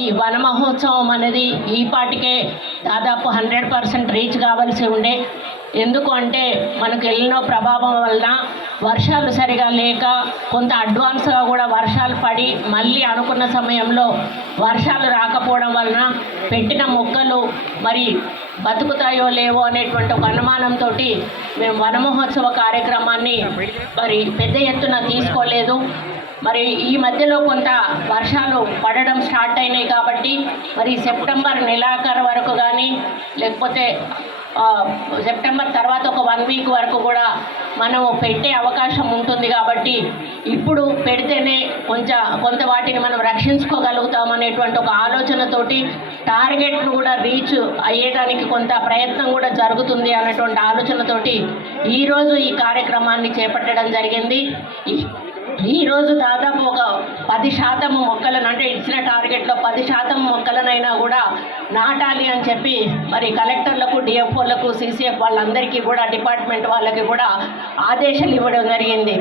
ఈ వన మహోత్సవం అనేది ఈ పాటికే దాదాపు 100% రీచ్ కావాల్సి ఉండే. ఎందుకు అంటే మనకు ఎల్లినో ప్రభావం వలన వర్షాలు సరిగా లేక కొంత అడ్వాన్స్గా కూడా వర్షాలు పడి మళ్ళీ అనుకున్న సమయంలో వర్షాలు రాకపోవడం వలన పెట్టిన మొక్కలు మరి బతుకుతాయో లేవో అనేటువంటి ఒక అనుమానంతో మేము వన మహోత్సవ కార్యక్రమాన్ని మరి పెద్ద ఎత్తున తీసుకోలేదు. మరి ఈ మధ్యలో కొంత వర్షాలు పడడం స్టార్ట్ అయినాయి కాబట్టి మరి సెప్టెంబర్ నెలాఖరు వరకు కానీ లేకపోతే సెప్టెంబర్ తర్వాత ఒక 1 వీక్ వరకు కూడా మనం పెట్టే అవకాశం ఉంటుంది. కాబట్టి ఇప్పుడు పెడితేనే కొంత వాటిని మనం రక్షించుకోగలుగుతాం అనేటువంటి ఒక ఆలోచనతోటి టార్గెట్ను కూడా రీచ్ అయ్యేదానికి కొంత ప్రయత్నం కూడా జరుగుతుంది అనేటువంటి ఆలోచనతోటి ఈరోజు ఈ కార్యక్రమాన్ని చేపట్టడం జరిగింది. ఈరోజు దాదాపు ఒక 10% మొక్కలను, అంటే ఇచ్చిన టార్గెట్లో 10% మొక్కలనైనా కూడా నాటాలి అని చెప్పి మరి కలెక్టర్లకు, డిఎఫ్ఓలకు, సిసిఎఫ్ వాళ్ళందరికీ కూడా, డిపార్ట్మెంట్ వాళ్ళకి కూడా ఆదేశాలు ఇవ్వడం జరిగింది.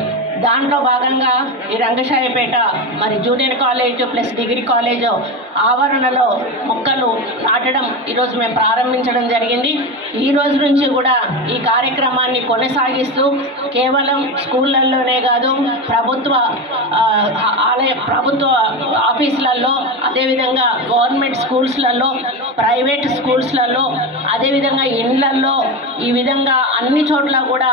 దాంట్లో భాగంగా ఈ రంగశాయపేట మరి junior college plus degree college ఆవరణలో మొక్కలు నాటడం ఈరోజు మేము ప్రారంభించడం జరిగింది. ఈ రోజు నుంచి కూడా ఈ కార్యక్రమాన్ని కొనసాగిస్తూ కేవలం స్కూళ్ళల్లోనే కాదు, ప్రభుత్వ ఆఫీసులలో, అదేవిధంగా గవర్నమెంట్ స్కూల్స్లలో, ప్రైవేట్ స్కూల్స్లలో, అదేవిధంగా ఇండ్లల్లో, ఈ విధంగా అన్ని చోట్ల కూడా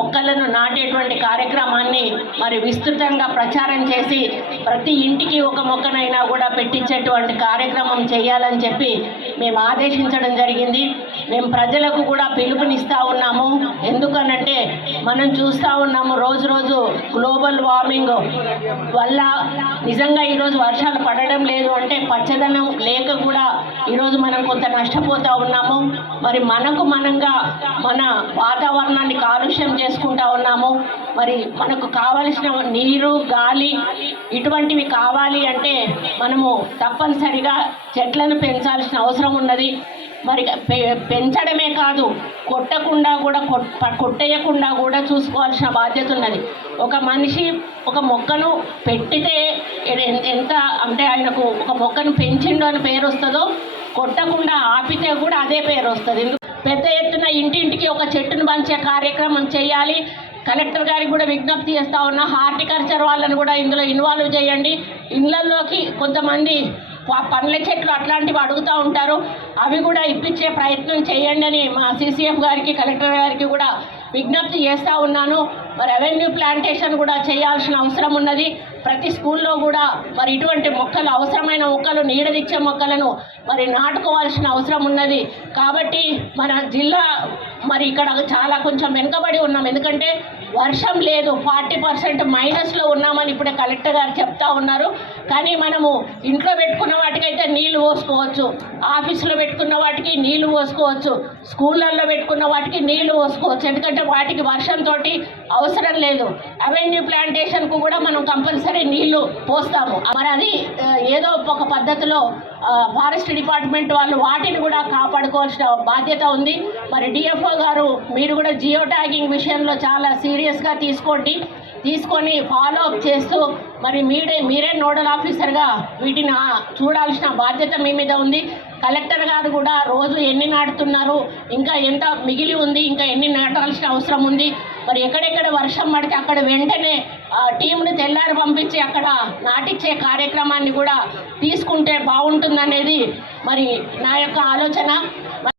మొక్కలను నాటేటువంటి కార్యక్రమాన్ని మరి విస్తృతంగా ప్రచారం చేసి ప్రతి ఇంటికి ఒక మొక్కనైనా కూడా పెట్టించేటువంటి కార్యక్రమం చేయాలని చెప్పి మేము ఆదేశించడం జరిగింది. మేము ప్రజలకు కూడా పిలుపునిస్తూ ఉన్నాము. ఎందుకనంటే మనం చూస్తూ ఉన్నాము రోజు రోజు గ్లోబల్ వార్మింగ్ వల్ల నిజంగా ఈరోజు వర్షాలు పడడం లేదు అంటే పచ్చదనం లేక కూడా ఈరోజు మనం కొంత నష్టపోతూ ఉన్నాము. మరి మనంగా మన వాతావరణాన్ని కాలుష్యం చేసుకుంటూ ఉన్నాము. మరి మనకు కావలసిన నీరు, గాలి ఇటువంటివి కావాలి అంటే మనము తప్పనిసరిగా చెట్లను పెంచాల్సిన అవసరం ఉన్నది. మరి పెంచడమే కాదు, కొట్టేయకుండా కూడా చూసుకోవాల్సిన బాధ్యత ఉన్నది. ఒక మనిషి ఒక మొక్కను పెట్టితే ఎంత అంటే ఆయనకు ఒక మొక్కను పెంచిండు అని పేరు వస్తుందో, కొట్టకుండా ఆపితే కూడా అదే పేరు వస్తుంది. పెద్ద ఎత్తున ఇంటింటికి ఒక చెట్టును పంచే కార్యక్రమం చేయాలి. కలెక్టర్ గారికి కూడా విజ్ఞప్తి చేస్తూ ఉన్నా, హార్టికల్చర్ వాళ్ళని కూడా ఇందులో ఇన్వాల్వ్ చేయండి. ఇళ్లలోకి కొంతమంది పండ్ల చెట్లు అట్లాంటివి అడుగుతూ ఉంటారు, అవి కూడా ఇప్పించే ప్రయత్నం చేయండి అని మా సిసిఎఫ్ గారికి, కలెక్టర్ గారికి కూడా విజ్ఞప్తి చేస్తూ ఉన్నాను. మరి రెవెన్యూ ప్లాంటేషన్ కూడా చేయాల్సిన అవసరం ఉన్నది. ప్రతి స్కూల్లో కూడా మరి ఇటువంటి మొక్కలు, అవసరమైన మొక్కలు, నీడనిచ్చే మొక్కలను మరి నాటుకోవాల్సిన అవసరం ఉన్నది. కాబట్టి మన జిల్లా మరి ఇక్కడ చాలా కొంచెం వెనుకబడి ఉన్నాం. ఎందుకంటే వర్షం లేదు, 40% మైనస్లో ఉన్నామని ఇప్పుడే కలెక్టర్ గారు చెప్తా ఉన్నారు. కానీ మనము ఇంట్లో పెట్టుకున్న వాటికైతే నీళ్లు పోసుకోవచ్చు, ఆఫీసులో పెట్టుకున్న వాటికి నీళ్లు పోసుకోవచ్చు, స్కూళ్ళల్లో పెట్టుకున్న వాటికి నీళ్లు పోసుకోవచ్చు. ఎందుకంటే వాటికి వర్షంతో అవసరం లేదు. అవెన్యూ ప్లాంటేషన్కు కూడా మనం కంపల్సరీ నీళ్లు పోస్తాము. మరి అది ఏదో ఒక పద్ధతిలో ఫారెస్ట్ డిపార్ట్మెంట్ వాళ్ళు వాటిని కూడా కాపాడుకోవాల్సిన బాధ్యత ఉంది. మరి డిఎఫ్ఓ గారు మీరు కూడా జియో ట్యాగింగ్ విషయంలో చాలా సీరియస్గా తీసుకొని ఫాలో అప్ చేస్తూ మరి మీరే నోడల్ ఆఫీసర్గా వీటిని చూడాల్సిన బాధ్యత మీ మీద ఉంది. కలెక్టర్ గారు కూడా రోజు ఎన్ని నాటుతున్నారు, ఇంకా ఎంత మిగిలి ఉంది, ఇంకా ఎన్ని నాటాల్సిన అవసరం ఉంది, మరి ఎక్కడెక్కడ వర్షం పడితే అక్కడ వెంటనే టీంను తెల్లారి పంపించి అక్కడ నాటించే కార్యక్రమాన్ని కూడా తీసుకుంటే బాగుంటుందనేది మరి నా యొక్క ఆలోచన.